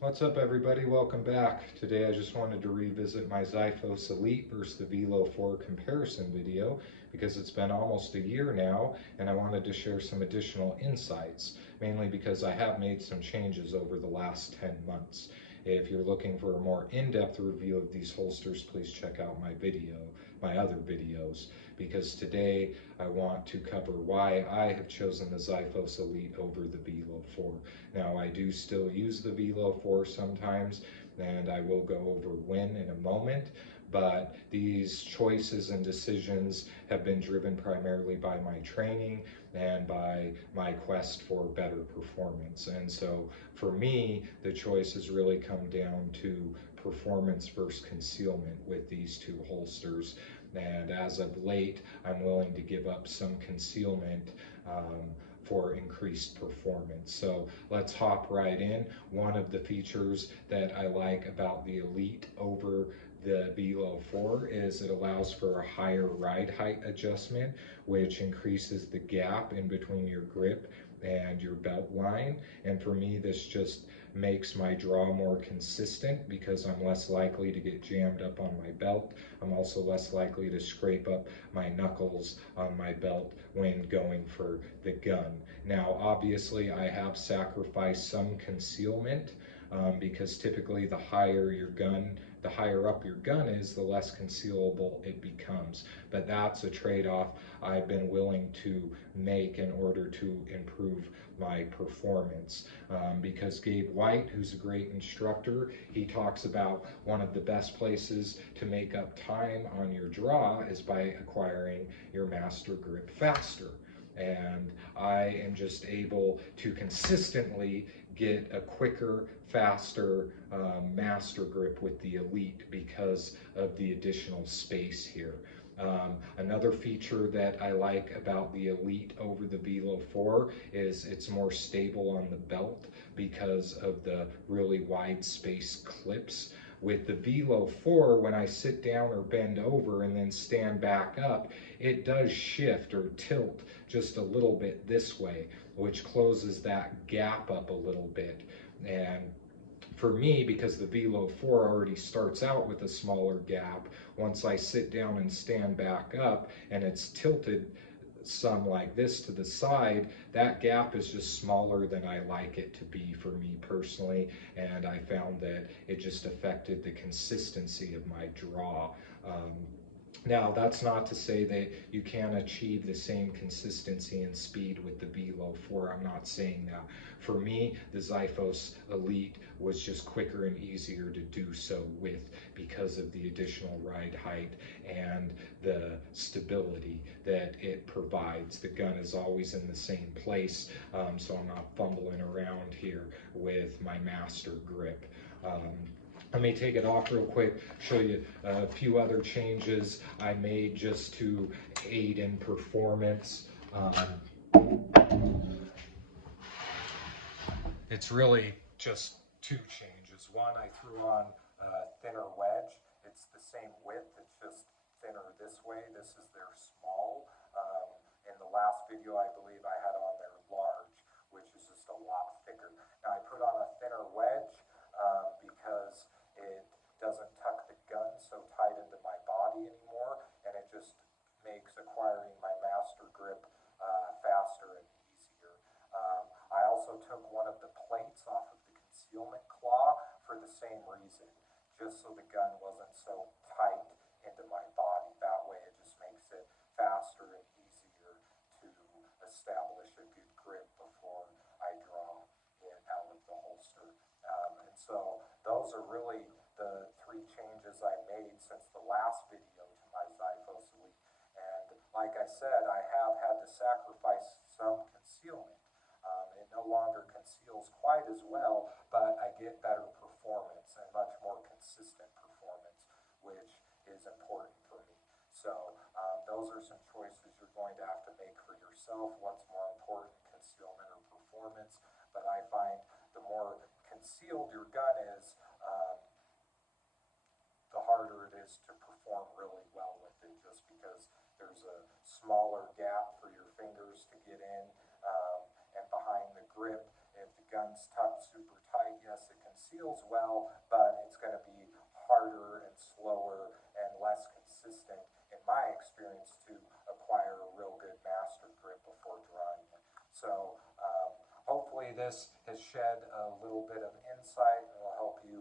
What's up, everybody? Welcome back. Today I just wanted to revisit my Xiphos Elite versus the Velo4 comparison video because it's been almost a year now and I wanted to share some additional insights, mainly because I have made some changes over the last 10 months. If you're looking for a more in-depth review of these holsters, please check out my other videos, because today I want to cover why I have chosen the Xiphos Elite over the Velo4. Now, I do still use the Velo4 sometimes, and I will go over when in a moment, but these choices and decisions have been driven primarily by my training and by my quest for better performance. And so for me, the choice has really come down to performance versus concealment with these two holsters. And as of late, I'm willing to give up some concealment for increased performance. So let's hop right in. One of the features that I like about the Elite over the Velo4 is it allows for a higher ride height adjustment, which increases the gap in between your grip and your belt line. And for me, this just makes my draw more consistent because I'm less likely to get jammed up on my belt. I'm also less likely to scrape up my knuckles on my belt when going for the gun. Now, obviously, I have sacrificed some concealment because typically the higher up your gun is, the less concealable it becomes. But that's a trade-off I've been willing to make in order to improve my performance. Because Gabe White, who's a great instructor, he talks about one of the best places to make up time on your draw is by acquiring your master grip faster. And I am just able to consistently get a quicker, faster master grip with the Elite because of the additional space here. Another feature that I like about the Elite over the Velo4 is it's more stable on the belt because of the really wide space clips. With the Velo4, when I sit down or bend over and then stand back up, it does shift or tilt just a little bit this way, which closes that gap up a little bit. And for me, because the Velo4 already starts out with a smaller gap, once I sit down and stand back up and it's tilted some like this to the side, that gap is just smaller than I like it to be for me personally, and I found that it just affected the consistency of my draw. Now, that's not to say that you can't achieve the same consistency and speed with the Velo4. I'm not saying that. For me, the Xiphos Elite was just quicker and easier to do so with because of the additional ride height and the stability that it provides. The gun is always in the same place, so I'm not fumbling around here with my master grip. Let me take it off real quick, show you a few other changes I made just to aid in performance. It's really just two changes. One, I threw on a thinner wedge. It's the same width, it's just thinner this way. This is their small. In the last video, I believe I had on their large, which is just a lot thicker. Now, I put on a thinner wedge because it doesn't tuck the gun so tight into my body anymore, and it just makes acquiring my master grip faster and easier. I also took one of the plates off of the concealment claw for the same reason, just so the gun wasn't so tight into my body. That way it just makes it faster and easier to establish a good grip before I draw it out of the holster. And so those are really the three changes I made since the last video to my Xiphos Elite. And like I said, I have had to sacrifice some concealment. It no longer conceals quite as well, but I get better performance and much more consistent performance, which is important for me. So those are some choices you're going to have to make for yourself. What's more important, concealment or performance? But I find the more concealed your gun is, the harder it is to perform really well with it, just because there's a smaller gap for your fingers to get in, and behind the grip. If the gun's tucked super tight, yes, it conceals well, but it's going to be harder and slower and less consistent, in my experience, to acquire a real good master grip before drying it. So hopefully this has shed a little bit of insight and will help you